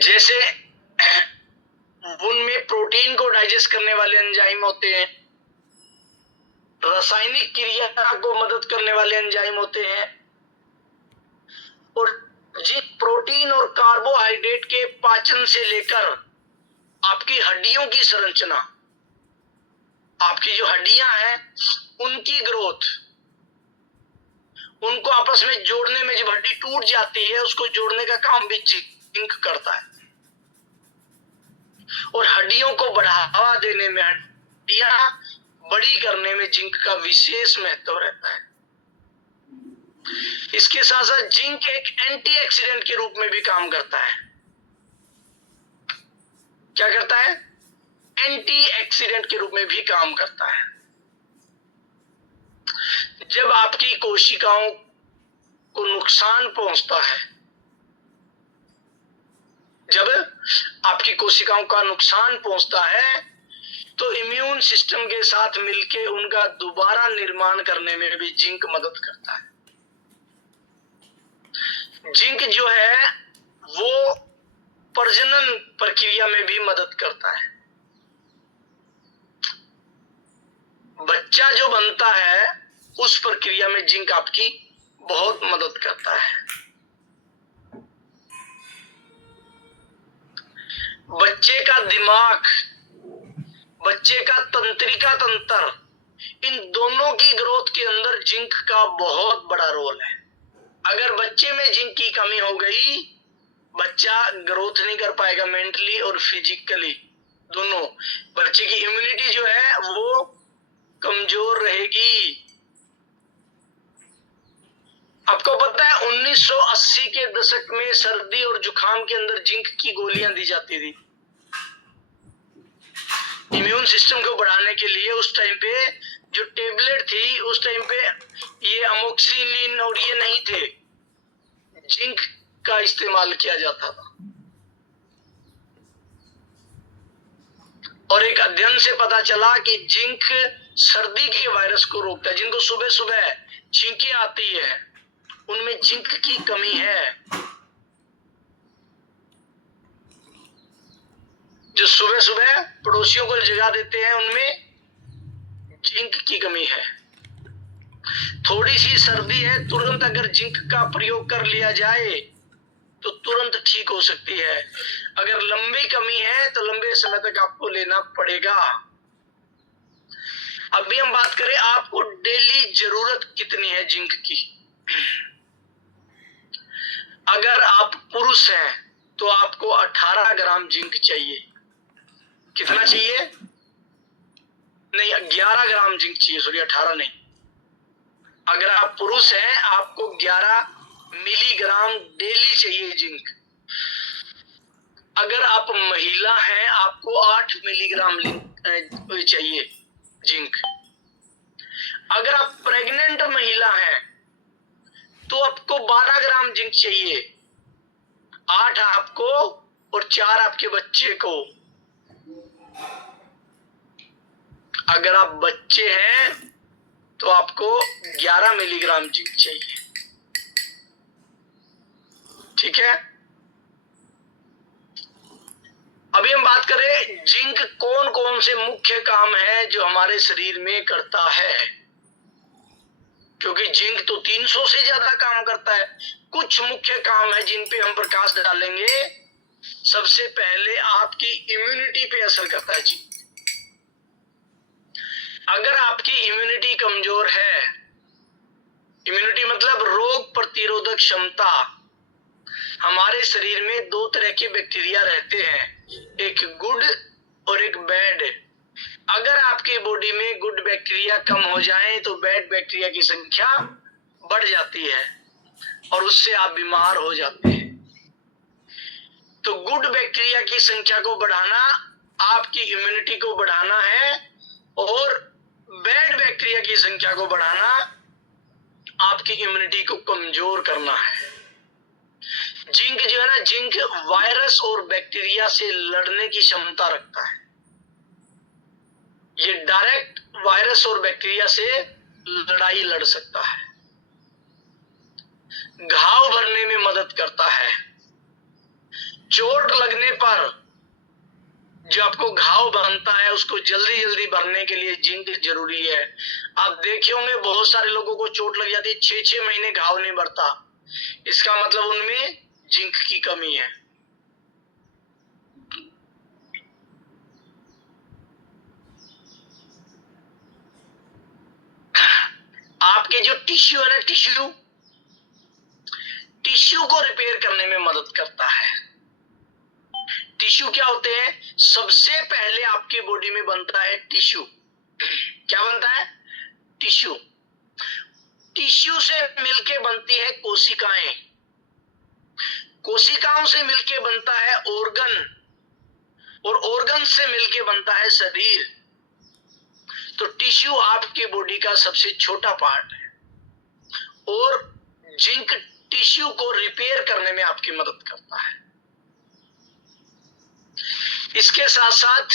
जैसे उनमें प्रोटीन को डाइजेस्ट करने वाले एंजाइम होते हैं, रासायनिक क्रिया को मदद करने वाले एंजाइम होते हैं, और जी प्रोटीन और कार्बोहाइड्रेट के पाचन से लेकर आपकी हड्डियों की संरचना, आपकी जो हड्डियां हैं उनकी ग्रोथ, उनको आपस में जोड़ने में, जब हड्डी टूट जाती है उसको जोड़ने का काम भी जिंक करता है, और हड्डियों को बढ़ावा देने में, हड्डियां बड़ी करने में जिंक का विशेष महत्व रहता है। इसके साथ साथ जिंक एक एंटीऑक्सीडेंट के रूप में भी काम करता है। क्या करता है? एंटीऑक्सीडेंट के रूप में भी काम करता है। जब आपकी कोशिकाओं को नुकसान पहुंचता है, जब आपकी कोशिकाओं का नुकसान पहुंचता है तो इम्यून सिस्टम के साथ मिलके उनका दोबारा निर्माण करने में भी जिंक मदद करता है। जिंक जो है वो प्रजनन प्रक्रिया में भी मदद करता है। बच्चा जो बनता है उस प्रक्रिया में जिंक आपकी बहुत मदद करता है। बच्चे का दिमाग, बच्चे का तंत्रिका तंत्र, इन दोनों की ग्रोथ के अंदर जिंक का बहुत बड़ा रोल है। अगर बच्चे में जिंक की कमी हो गई, बच्चा ग्रोथ नहीं कर पाएगा, मेंटली और फिजिकली दोनों। बच्चे की इम्यूनिटी जो है वो कमजोर रहेगी। आपको पता है 1980 के दशक में सर्दी और जुकाम के अंदर जिंक की गोलियां दी जाती थी इम्यून सिस्टम को बढ़ाने के लिए। उस टाइम पे जो टेबलेट थी, उस टाइम पे ये अमोक्सिलिन और ये नहीं थे, जिंक का इस्तेमाल किया जाता था। और एक अध्ययन से पता चला कि जिंक सर्दी के वायरस को रोकता है। जिनको सुबह सुबह छींकें आती है उनमें जिंक की कमी है। जो सुबह सुबह पड़ोसियों को जगा देते हैं उनमें जिंक की कमी है। थोड़ी सी सर्दी है, तुरंत अगर जिंक का प्रयोग कर लिया जाए तो तुरंत ठीक हो सकती है। अगर लंबी कमी है तो लंबे समय तक आपको लेना पड़ेगा। अभी हम बात करें आपको डेली जरूरत कितनी है जिंक की। अगर आप पुरुष हैं तो आपको 18 ग्राम जिंक चाहिए। कितना चाहिए? नहीं, 11 ग्राम जिंक चाहिए, सॉरी 18 नहीं। अगर आप पुरुष हैं आपको 11 मिलीग्राम डेली चाहिए जिंक। अगर आप महिला हैं आपको 8 मिलीग्राम चाहिए जिंक। अगर आप प्रेग्नेंट महिला हैं तो आपको 12 ग्राम जिंक चाहिए। 8 आपको और 4 आपके बच्चे को। अगर आप बच्चे हैं तो आपको 11 मिलीग्राम जिंक चाहिए। ठीक है। अभी हम बात करें जिंक कौन कौन से मुख्य काम है जो हमारे शरीर में करता है, क्योंकि जिंक तो 300 से ज्यादा काम करता है। कुछ मुख्य काम है जिन पे हम प्रकाश डालेंगे। सबसे पहले आपकी इम्यूनिटी पे असर करता है जिंक। अगर आपकी इम्यूनिटी कमजोर है, इम्यूनिटी मतलब रोग प्रतिरोधक क्षमता, हमारे शरीर में 2 तरह के बैक्टीरिया रहते हैं, एक गुड और एक बैड। अगर आपकी बॉडी में गुड बैक्टीरिया कम हो जाए तो बैड बैक्टीरिया की संख्या बढ़ जाती है और उससे आप बीमार हो जाते हैं। तो गुड बैक्टीरिया की संख्या को बढ़ाना आपकी इम्यूनिटी को बढ़ाना है, और बैड बैक्टीरिया की संख्या को बढ़ाना आपकी इम्यूनिटी को कमजोर करना है। जिंक जो है ना, जिंक वायरस और बैक्टीरिया से लड़ने की क्षमता रखता है। ये डायरेक्ट वायरस और बैक्टीरिया से लड़ाई लड़ सकता है। घाव भरने में मदद करता है, चोट लगने पर जो आपको घाव बनता है उसको जल्दी जल्दी भरने के लिए जिंक जरूरी है। आप देखे होंगे बहुत सारे लोगों को चोट लग जाती है, 6-6 महीने घाव नहीं भरता, इसका मतलब उनमें जिंक की कमी है। आपके जो टिश्यू है ना, टिश्यू को रिपेयर करने में मदद करता है। टिश्यू क्या होते हैं? सबसे पहले आपके बॉडी में बनता है टिश्यू। क्या बनता है? टिश्यू। टिश्यू से मिलके बनती है कोशिकाएं, कोशिकाओं से मिलके बनता है ऑर्गन, और ऑर्गन से मिलके बनता है शरीर। तो टिश्यू आपकी बॉडी का सबसे छोटा पार्ट है, और जिंक टिश्यू को रिपेयर करने में आपकी मदद करता है। इसके साथ साथ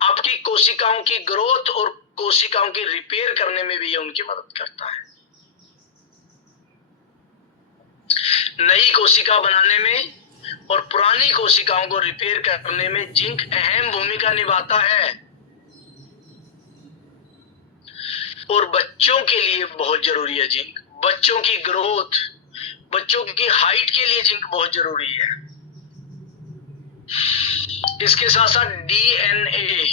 आपकी कोशिकाओं की ग्रोथ और कोशिकाओं की रिपेयर करने में भी ये उनकी मदद करता है। नई कोशिका बनाने में और पुरानी कोशिकाओं को रिपेयर करने में जिंक अहम भूमिका निभाता है, और बच्चों के लिए बहुत जरूरी है जिंक। बच्चों की ग्रोथ, बच्चों की हाइट के लिए जिंक बहुत जरूरी है। इसके साथ साथ डीएनए,